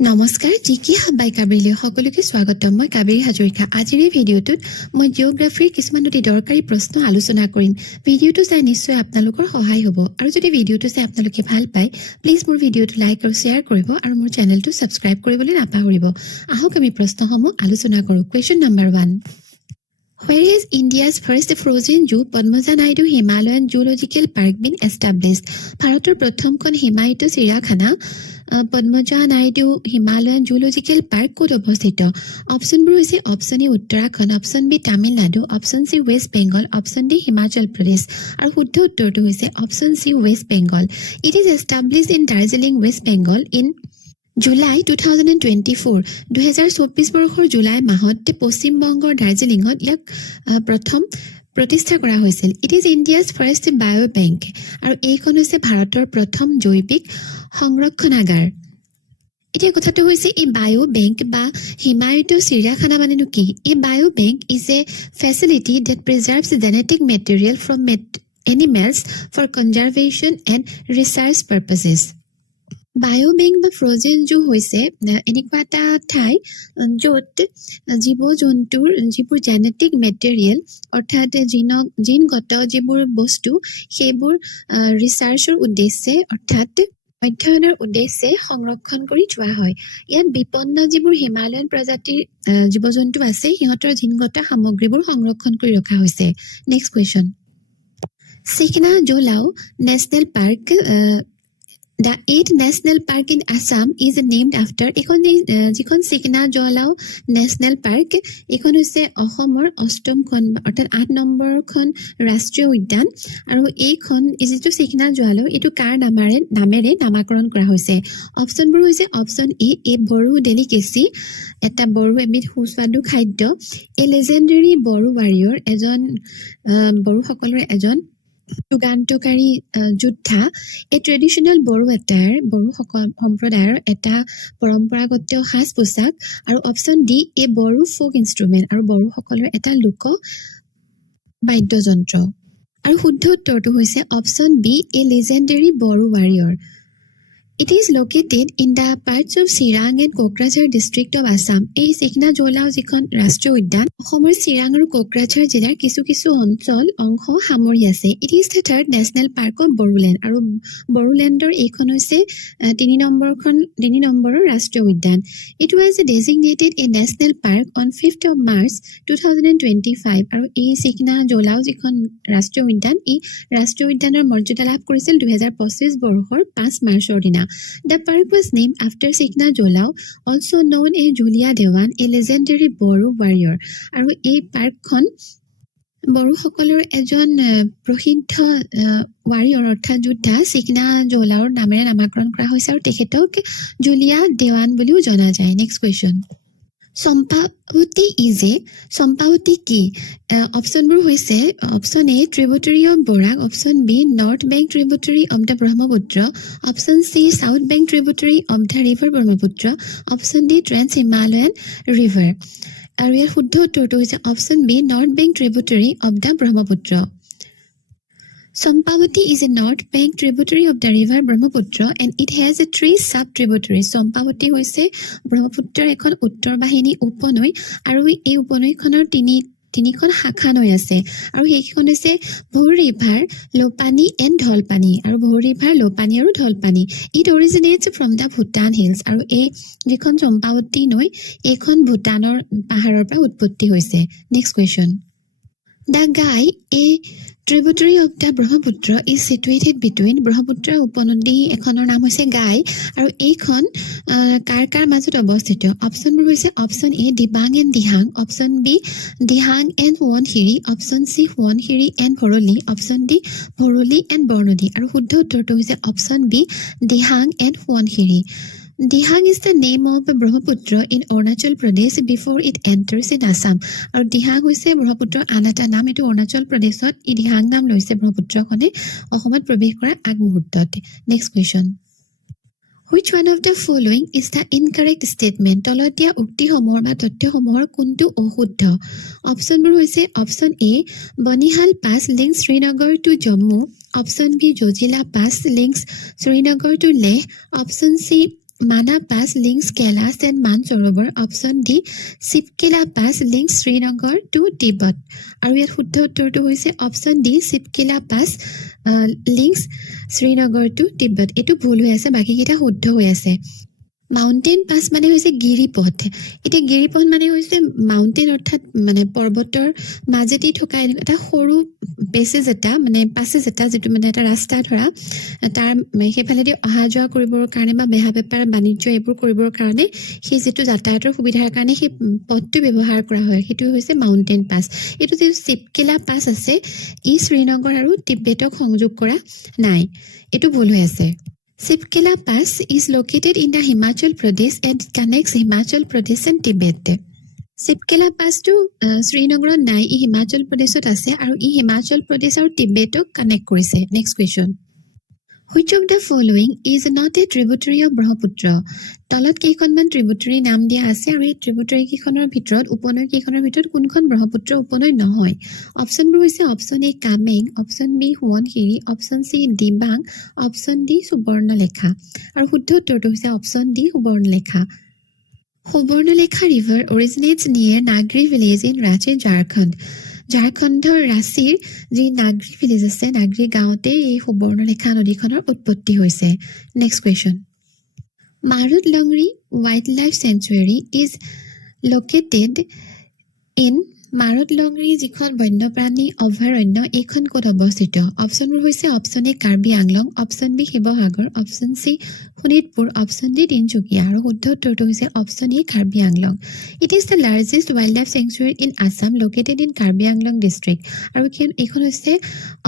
নমস্কাৰ জিকি হাবাই কাবেৰীলৈ সকলোকে স্বাগতম মই কাবেৰী হাজৰিকা আজিৰ এই ভিডিঅ'টোত মই জিঅ'গ্ৰাফিৰ কিছুমান অতি দৰকাৰী প্ৰশ্ন আলোচনা কৰিম ভিডিঅ'টো চাই নিশ্চয় আপোনালোকৰ সহায় হ'ব আৰু যদি ভিডিঅ'টো চাই আপোনালোকে ভাল পায় প্লিজ মোৰ ভিডিঅ'টো লাইক আৰু শ্বেয়াৰ কৰিব আৰু মোৰ চেনেলটো সাবস্ক্ৰাইব কৰিবলৈ নাপাহৰিব আহক আমি প্ৰশ্নসমূহ আলোচনা কৰোঁ question number 1 Where is India's first frozen zoo Padmaja Naidu Himalayan Zoological Park been established? ভাৰতৰ প্ৰথমখন হিমায়িত চিৰিয়াখানা Padmaja Naidu Himalayan Zoological Park ক'ত অৱস্থিত অপশ্যনবোৰ হৈছে option A Uttarakhand option B Tamil Nadu option C West Bengal option D Himachal Pradesh আৰু শুদ্ধ উত্তৰটো হৈছে option C West Bengal it is established in Darjeeling West Bengal in July 2024 2024 বৰ্ষৰ জুলাই মাহত পশ্চিম বংগৰ দাৰ্জিলিঙত ইয়াক প্ৰথম প্ৰতিষ্ঠা কৰা হৈছিল ইট ইজ ইণ্ডিয়াছ ফাৰ্ষ্ট বায়ো বেংক আৰু এইখন হৈছে ভাৰতৰ প্ৰথম জৈৱিক সংৰক্ষণাগাৰ এতিয়া কথাটো হৈছে এই বায়ো বেংক বা হিমায়িত চিৰিয়াখানা মানেনো কি এই bio bank is a facility that preserves genetic material from animals for conservation and research purposes bio bank বা ফ্ৰজেন জু হৈছে এনেকুৱা এটা ঠাই য'ত জীৱ জন্তুৰ যিবোৰ জেনেটিক মেটেৰিয়েল অৰ্থাৎ জিনগত যিবোৰ বস্তু সেইবোৰ ৰিচাৰ্চৰ উদ্দেশ্যে অৰ্থাৎ অধ্যয়নৰ উদ্দেশ্যে সংৰক্ষণ কৰি থোৱা হয় ইয়াত বিপন্ন যিবোৰ হিমালয়ান প্ৰজাতিৰ জীৱ জন্তু আছে সিহঁতৰ জিনগত সামগ্ৰীবোৰ সংৰক্ষণ কৰি ৰখা হৈছে next question Chikna Jhora National Park The 8th National Park in Assam is named after যিখন চিকনা জলাও নেশ্যনেল পাৰ্ক এইখন হৈছে অসমৰ অষ্টমখন অৰ্থাৎ 8 নম্বৰখন ৰাষ্ট্ৰীয় উদ্যান আৰু এইখন যিটো চিকনা জলাও এইটো কাৰ নামেৰে নামাকৰণ কৰা হৈছে অপশ্যনবোৰ হৈছে অপশ্যন এ বড়ো ডেলিকেচি এটা বড়ো এবিধ সুস্বাদু খাদ্য এ লেজেণ্ডাৰী বড়ো ৱাৰিয়ৰ এজন বড়োসকলৰ এজন যুগান্তকাৰী যোদ্ধা এই ট্ৰেডিশ্যনেল বড়ো সম্প্ৰদায়ৰ এটা পৰম্পৰাগত সাজ পোছাক আৰু option D a Bodo folk instrument আৰু বড়োসকলৰ এটা লোক বাদ্যযন্ত্ৰ আৰু শুদ্ধ উত্তৰটো হৈছে option B a legendary Bodo warrior It is located in the parts of Sirang and Kokrajhar district of Assam. এই চিকনা জলাও যিখন ৰাষ্ট্ৰীয় উদ্যান অসমৰ চিৰাং আৰু কোকৰাঝাৰ জিলাৰ কিছু অংশ সামৰি আছে It is the third national park of Boruland আৰু বড়োলেণ্ডৰ এইখন হৈছে 3 নম্বৰৰ ৰাষ্ট্ৰীয় উদ্যান It was designated a national park on 5th of March 2025 আৰু এই চিকনা জলাও যিখন ৰাষ্ট্ৰীয় উদ্যান এই ৰাষ্ট্ৰীয় উদ্যানৰ মৰ্যাদা লাভ কৰিছিল 2025 বৰ্ষৰ 5 মাৰ্চৰ দিনা The park was named after Sikna Jolao, also known as Julia Dewan, a legendary Boru warrior. আৰু এই পাৰ্কখন বড়োসকলৰ এজন প্ৰসিদ্ধ ৱাৰিয়ৰ অৰ্থাৎ যোদ্ধা চিকনা জলাওৰ নামেৰে নামাকৰণ কৰা হৈছে আৰু তেখেতক জুলিয়া দেৱান বুলিও জনা যায় নেক্সট কুৱেশ্যন চম্পাৱতী কি অপশ্যনবোৰ হৈছে option A tributary of Barak option B north bank tributary of the Brahmaputra option C south bank tributary of the river Brahmaputra option D trans Himalayan river আৰু ইয়াৰ শুদ্ধ উত্তৰটো হৈছে option B north bank tributary of the Brahmaputra Sampavati is a north bank tributary of the river Brahmaputra and it has a 3 sub-tributaries. Sampavati হৈছে ব্ৰহ্মপুত্ৰৰ এখন উত্তৰ বাহিনী উপনৈ আৰু এই উপনৈখনৰ তিনিখন শাখা নৈ আছে আৰু সেইখন হৈছে ভোৰ ৰিভাৰ লোপানী এণ্ড ঢলপানী আৰু ভোৰ ৰিভাৰ লোপানী আৰু ঢলপানী it originates from the Bhutan hills আৰু এই যিখন চম্পাৱতী নৈ এইখন ভূটানৰ পাহাৰৰ পৰা উৎপত্তি হৈছে next question The Gai, a tributary of the Brahmaputra, is situated between Brahmaputra উপনদী এখনৰ নাম হৈছে গাই আৰু এইখন কাৰ মাজত অৱস্থিত অপশ্যনবোৰ হৈছে option A Dibang and Dihang option B Dihang and Subansiri option C Subansiri and Bharali option D Bharali and Bornadi আৰু শুদ্ধ উত্তৰটো হৈছে option B Dihang and Subansiri Dihang is the name of Brahmaputra in Arunachal Pradesh before it enters in Assam. আৰু Dihang হৈছে ব্ৰহ্মপুত্ৰৰ আন এটা নাম এইটো অৰুণাচল প্ৰদেশত ই Dihang নাম লৈছে ব্ৰহ্মপুত্ৰখনে অসমত প্ৰৱেশ কৰা আগমুহূৰ্তত next question Which one of the following is the incorrect statement? তলত দিয়া উক্তিসমূহৰ বা তথ্যসমূহৰ কোনটো অশুদ্ধ অপশ্যনবোৰ হৈছে option A Banihal pass links Srinagar to Jammu option B Zojila pass links Srinagar to Leh option C Mana Pass links Kailash and Mansarovar. Option D Sipkela Pass links Srinagar to Tibet. আৰু ইয়াত শুদ্ধ উত্তৰটো হৈছে অপশ্যন ডি চিপকিলা পাছ লিংকছ শ্ৰীনগৰ টু তিব্বত এইটো ভুল হৈ আছে বাকীকেইটা শুদ্ধ হৈ আছে মাউণ্টেইন পাছ মানে হৈছে গিৰিপথ এতিয়া গিৰিপথ মানে হৈছে মাউণ্টেইন অৰ্থাৎ মানে পৰ্বতৰ মাজেদি থকা এটা সৰু পেছেজ এটা মানে পাছেজ এটা যেটো মানে এটা ৰাস্তা ধৰা তাৰ সেইফালেদি অহা যোৱা কৰিবৰ কাৰণে বা বেহা বেপাৰ বাণিজ্য এইবোৰ কৰিবৰ কাৰণে সেই যেটো যাতায়াতৰ সুবিধাৰ কাৰণে সেই পথটো ব্যৱহাৰ কৰা হয় সেইটো হৈছে মাউণ্টেইন পাছ এইটো যে চিপকেলা পাছ আছে ই শ্ৰীনগৰ আৰু তিব্বতক সংযোগ কৰা নাই এইটো ভুল হৈ আছে Sipkela Pass is located in the Himachal Pradesh and connects Himachal Pradesh and Tibet. Sipkela Pass to Srinagar nai I Himachal Pradeshot ase aru I Himachal Pradesh aru Tibetok connect korise. Next question. Which of the following is not a tributary of Brahmaputra? তলত কেইখনমান ট্ৰিবিউটাৰী নাম দিয়া আছে আৰু এই ট্ৰিবিউটাৰী কেইখনৰ ভিতৰত উপনৈ কেইখনৰ ভিতৰত কোনখন ব্ৰহ্মপুত্ৰ উপনৈ নহয় অপচনবোৰ হৈছে option A Kameng option B Subansiri option C Dibang option D Subarnarekha আৰু শুদ্ধ উত্তৰটো হৈছে option D Subarnarekha Subarnarekha river originates near Nagri village in Ranchi Jharkhand ঝাৰখণ্ডৰ ৰাঁচীৰ যি নাগৰি ভিলেজ আছে নাগৰি গাঁৱতে এই সুবৰ্ণলেখা নদীখনৰ উৎপত্তি হৈছে next question Marut Longri Wildlife Sanctuary is located in Marut Longri যিখন বন্যপ্ৰাণী অভয়াৰণ্য এইখন ক'ত অৱস্থিত অপচনবোৰ হৈছে option A Karbi Anglong option B Sivasagar option C Sonitpur option D Tinsukia আৰু শুদ্ধ উত্তৰটো হৈছে option A Karbi Anglong it is the largest wildlife sanctuary in Assam located in Karbi Anglong district আৰু এইখন হৈছে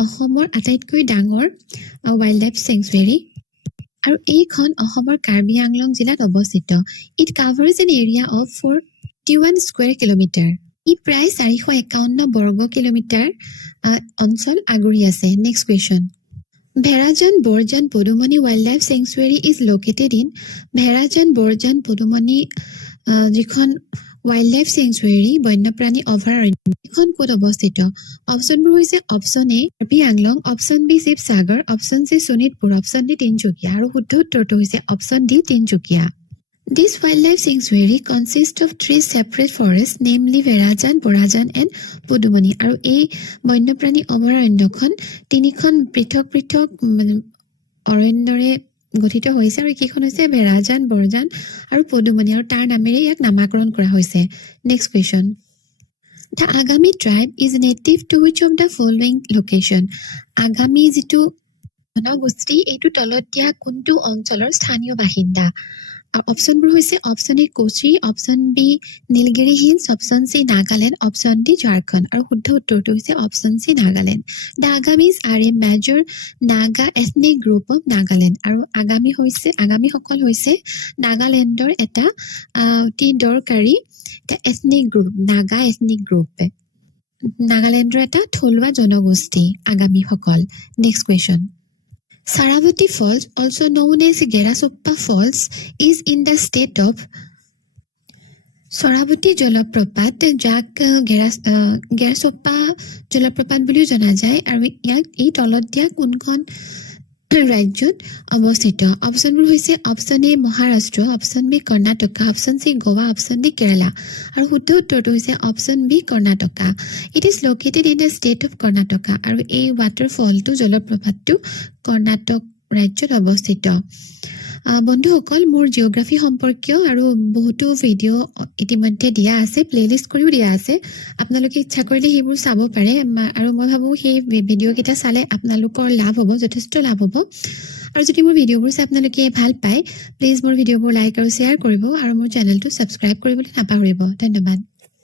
অসমৰ আটাইতকৈ ডাঙৰ ৱাইল্ডলাইফ চেংচুৱেৰী আৰু এইখন অসমৰ কাৰ্বি আংলং জিলাত অৱস্থিত it covers an area of 41 square kilometre ই প্ৰায় 451 বৰ্গ কিলোমিটাৰ অঞ্চল আগুৰি আছে next question Bherjan Borajan Padumoni wildlife sanctuary is located in Bherjan Borajan Padumoni যিখন ৱাইল্ডলাইফ চেংচুৱেৰী বন্যপ্ৰাণী অভয়াৰণ্য এখন ক'ত অৱস্থিত অপচনবোৰ হৈছে option A Karbi Anglong option B Sivasagar option C Sonitpur option D Tinsukia আৰু শুদ্ধ উত্তৰটো হৈছে option D Tinsukia This wildlife sanctuary consists of 3 separate forests, namely Verajan, Borajan and Pudumani. আৰু এই বন্যপ্ৰাণী অভয়াৰণ্যখন তিনিখন পৃথক পৃথক অৰণ্যৰে গঠিত হৈছে আৰু এইকেইখন হৈছে ভেৰাজান বৰজান আৰু পদুমনি আৰু তাৰ নামেৰে ইয়াক নামাকৰণ কৰা হৈছে next question The Agami tribe is native to which of the following location? Agami যিটো জনগোষ্ঠী এইটো তলত দিয়া কোনটো অঞ্চলৰ স্থানীয় বাসিন্দা অপচনবোৰ হৈছে option A Kochi option B Nilgiri hills option C Nagaland option D Jharkhand আৰু শুদ্ধ উত্তৰটো হৈছে option C Nagaland the Angamis are a major Naga ethnic group of Nagaland আৰু আগামীসকল হৈছে নাগালেণ্ডৰ এটা অতি দৰকাৰী ethnic group Naga ethnic group নাগালেণ্ডৰ এটা থলুৱা জনগোষ্ঠী আগামীসকল next question Saravati Falls, also known as Gerasoppa Falls, is in the state of Saravati জলপ্ৰপাত যাক গেৰাচোপ্পা জলপ্ৰপাত বুলিও জনা যায় আৰু ইয়াক এই তলত দিয়া কোনখন ৰাজ্যত অৱস্থিত অপচনবোৰ হৈছে option A Maharashtra option B Karnataka option C Goa option D Kerala আৰু শুদ্ধ উত্তৰটো হৈছে option B Karnataka it is located in the state of Karnataka আৰু এই ৱাটাৰফলটো জলপ্ৰপাতটো কৰ্ণাটক ৰাজ্যত অৱস্থিত বন্ধুসকল মোৰ জিঅ'গ্ৰাফি সম্পৰ্কীয় আৰু বহুতো ভিডিঅ' ইতিমধ্যে দিয়া আছে প্লেলিষ্ট কৰিও দিয়া আছে আপোনালোকে ইচ্ছা কৰিলে সেইবোৰ চাব পাৰে আৰু মই ভাবোঁ সেই ভিডিঅ'কেইটা চালে আপোনালোকৰ লাভ হ'ব যথেষ্ট লাভ হ'ব আৰু যদি মোৰ ভিডিঅ'বোৰ চাই আপোনালোকে ভাল পায় প্লিজ মোৰ ভিডিঅ'বোৰ লাইক আৰু শ্বেয়াৰ কৰিব আৰু মোৰ চেনেলটো ছাবস্ক্ৰাইব কৰিবলৈ নাপাহৰিব ধন্যবাদ